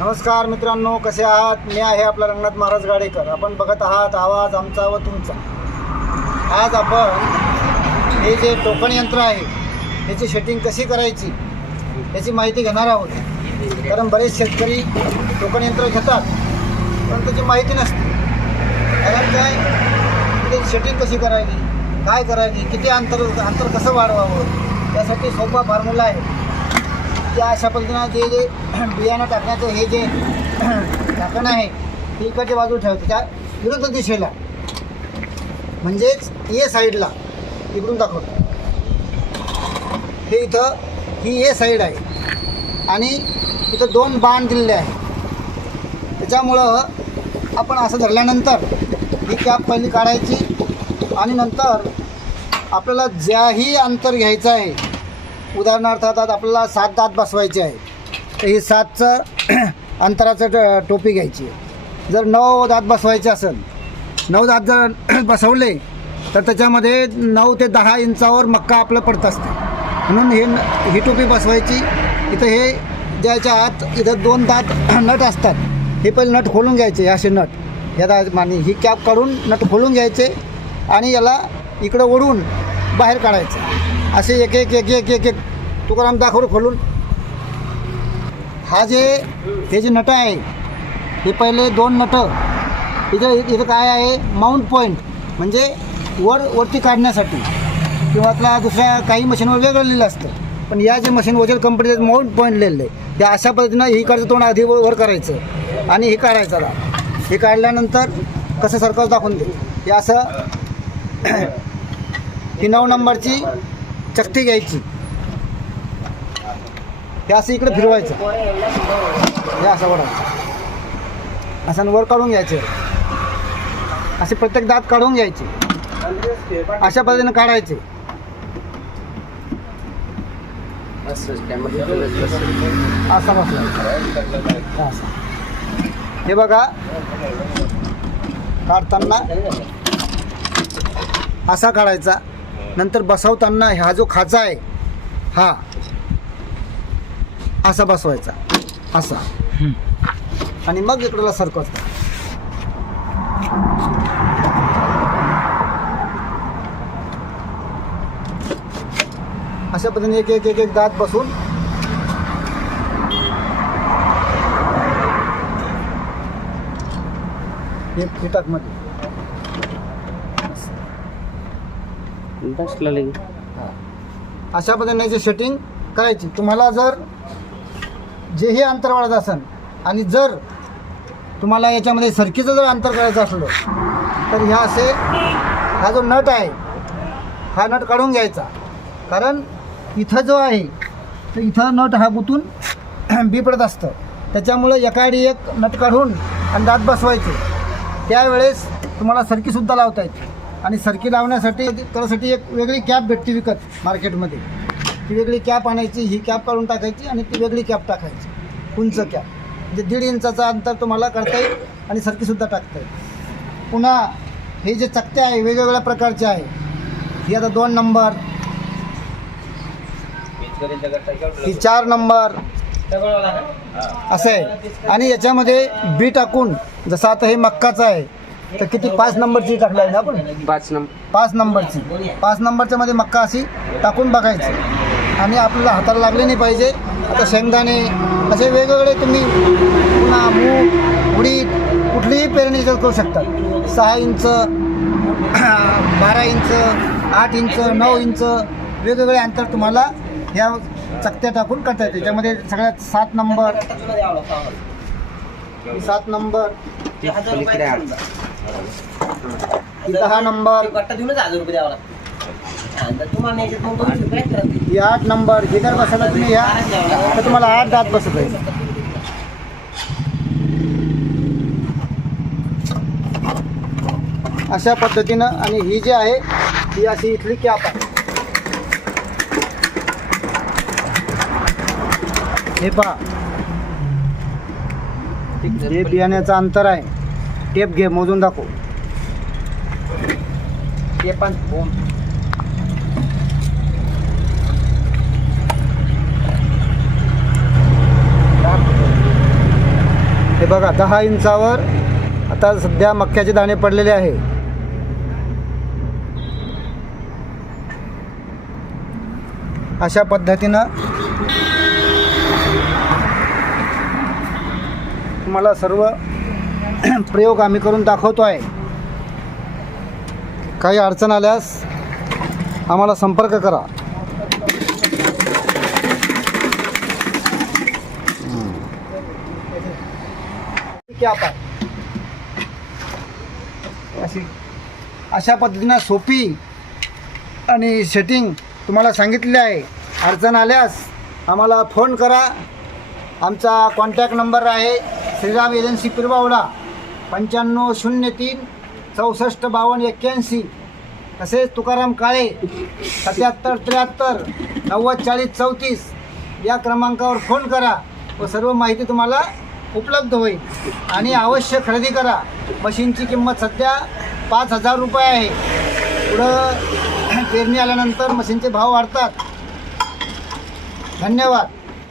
नमस्कार मित्रांनो, कसे आहात? मी आहे आपला रंगनाथ महाराज गाडेकर. आपण बघत आहात आवाज आमचा व तुमचा. आज आपण हे जे टोकन यंत्र आहे याची सेटिंग कशी करायची याची माहिती घेणार आहोत. कारण बरेच शेतकरी टोकन यंत्र घेतात पण त्याची माहिती नसते. कारण काय, त्याची सेटिंग कशी करायची, काय करायची, किती अंतर कसं वाढवावं, यासाठी सोपा फॉर्म्युला आहे. त्या अशा पद्धतीनं जे बियाणं टाकण्याचं हे जे टाकणं आहे ते इकडच्या बाजूला ठेवतं त्या विरुद्ध दिशेला, म्हणजेच ए साईडला. इकडून दाखवतो हे इथं ही ए साईड आहे आणि इथं 2 बाण दिलेले आहे. त्याच्यामुळं आपण असं धरल्यानंतर ही कॅप पहिली काढायची आणि नंतर आपल्याला ज्याही अंतर घ्यायचं आहे, उदाहरणार्थ आता आपल्याला 7 दात बसवायचे आहे तर ही 7चं अंतराचं टोपी घ्यायची. जर 9 दात बसवायचे असेल, 9 दात जर बसवले तर त्याच्यामध्ये 9 ते 10 इंचावर मक्का आपलं पडत असते. म्हणून ही टोपी बसवायची. इथं हे ज्याच्या आत इथं 2 दात नट असतात, हे पहिले नट खोलून घ्यायचे. असे नट याला माने ही कॅप काढून नट खोलून घ्यायचे आणि याला इकडं ओढून बाहेर काढायचं. असे एक एक एक एक एक एक तुकाराम दाखवून खोलून. हे जे नटं आहे हे पहिले 2 नटं इथं काय आहे, माउंट पॉईंट, म्हणजे वरती काढण्यासाठी. किंवा आपल्या दुसऱ्या काही मशीनवर वेगळं लिहिलं असतं, पण या जे मशीन वजीर कंपनीचं माउंट पॉईंट लिहिलं आहे त्या अशा पद्धतीनं ही काढचं तोंड आधी वर करायचं आणि हे काढायचं. हे काढल्यानंतर कसं सरकार दाखवून दे. हे असं ही 9 नंबरची चकती घ्यायची, हे असं इकडे फिरवायचं, हे असं वडायचं, असं वर काढून घ्यायचं. असे प्रत्येक दात काढून घ्यायचे, अशा पद्धतीने काढायचे. असा बसला असं. हे बघा, काढताना असा काढायचा. नंतर बसवताना हा जो खाचा आहे हा असा बसवायचा, असा, आणि मग इकडला सरकवायचा. अशा पद्धतीने एक एक एक एक दात बसून हे टाकमध्ये अशा पद्धतीने सेटिंग करायची. तुम्हाला जर जेही अंतर वाढत असेल आणि जर तुम्हाला याच्यामध्ये सरकीचं जर अंतर करायचं असलं तर हा जो नट आहे हा नट काढून घ्यायचा. कारण इथं जो आहे तर इथं नट हा गुतून बी पडत असतं. त्याच्यामुळं एकाआडी एक नट काढून आणि दात बसवायचे. त्यावेळेस तुम्हाला सरकीसुद्धा लावता येते. आणि सरकी लावण्यासाठी त्यासाठी एक वेगळी कॅप भेटते विकत मार्केटमध्ये. ती वेगळी कॅप आणायची, ही कॅप काढून टाकायची आणि ती वेगळी कॅप टाकायची, उंच कॅप, म्हणजे 1.5 इंचाचा अंतर तुम्हाला करता येईल आणि सरकीसुद्धा टाकता येईल. पुन्हा हे जे चकत्या आहे वेगवेगळ्या प्रकारचे आहे. ही आता 2 नंबर, ही 4 नंबर असं आहे. आणि याच्यामध्ये बी टाकून, जसं आता हे मक्काचं आहे तर किती 5 नंबरची टाकली आहे ना आपण, 5 नंबरची. 5 नंबरच्या मध्ये मक्का अशी टाकून बघायची आणि आपल्याला हाताला लागले नाही पाहिजे. आता शेंगदाणे असे वेगवेगळे तुम्ही पुन्हा मूग, उडीद कुठलीही पेरणी करू शकतात. 6 इंच, 12 इंच, 8 इंच, 9 इंच वेगवेगळे अंतर तुम्हाला ह्या चकत्या टाकून करता येते. त्याच्यामध्ये सगळ्यात 7 नंबर, 7 नंबर, 10 नंबर, 8 नंबर. हे जर बसवलं तुम्ही या तर तुम्हाला 8 दात बसत आहे. अशा पद्धतीनं. आणि ही जी आहे ही अशी इथली कॅप आहे. हे पहा, हे बियाण्याचं अंतर आहे. टेप घे, मोजून दाखव. हे पण हे बघा 10 इंचावर आता सध्या मक्याचे दाणे पडलेले आहे. अशा पद्धतीनं तुम्हाला सर्व प्रयोग आम्ही करून दाखवतो आहे. काही अडचण आल्यास आम्हाला संपर्क करा. अशा पद्धतीनं सोपी आणि सेटिंग तुम्हाला सांगितले आहे. अडचण आल्यास आम्हाला फोन करा. आमचा कॉन्टॅक्ट नंबर आहे श्रीराम एजन्सी पिरबावडा 9503 64 52 81. तसेच तुकाराम काळे 77 73 90 40 34 या क्रमांकावर फोन करा व सर्व माहिती तुम्हाला उपलब्ध होईल. आणि अवश्य खरेदी करा. मशीनची किंमत सध्या 5000 रुपये आहे. पुढं पेरणी आल्यानंतर मशीनचे भाव वाढतात. धन्यवाद.